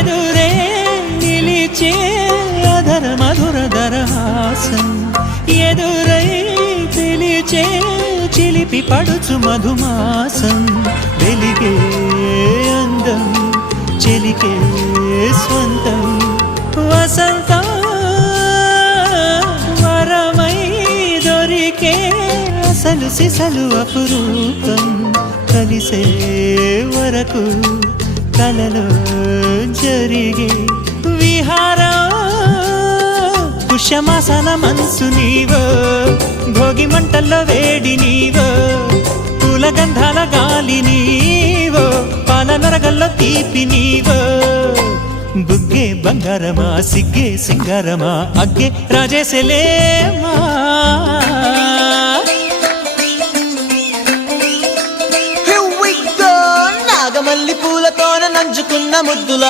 ఎదురే నిలిచే అధర మధుర దరహాసం ఎదురై పిలిచే చిలిపి పడుచు మధుమాసం వెలిగే అందం చెలికే స్వంతం వసంతం వరమై దొరికే అసలు సిసలు అపురూపం కలిసే వరకు కలలో జరిగే విహారం పుష్యమాసన మనసు నీవో భోగి మంటల్లో వేడి నీవో పూల గంధాల గాలి నీవో పాల నరగల్లో తీపి నీవో బుగ్గే బంగారమా సిగ్గే సింగారమా అగ్గే రాజేసలేమా నాగమల్లి పూలతోన నంచుకున్న ముద్దుల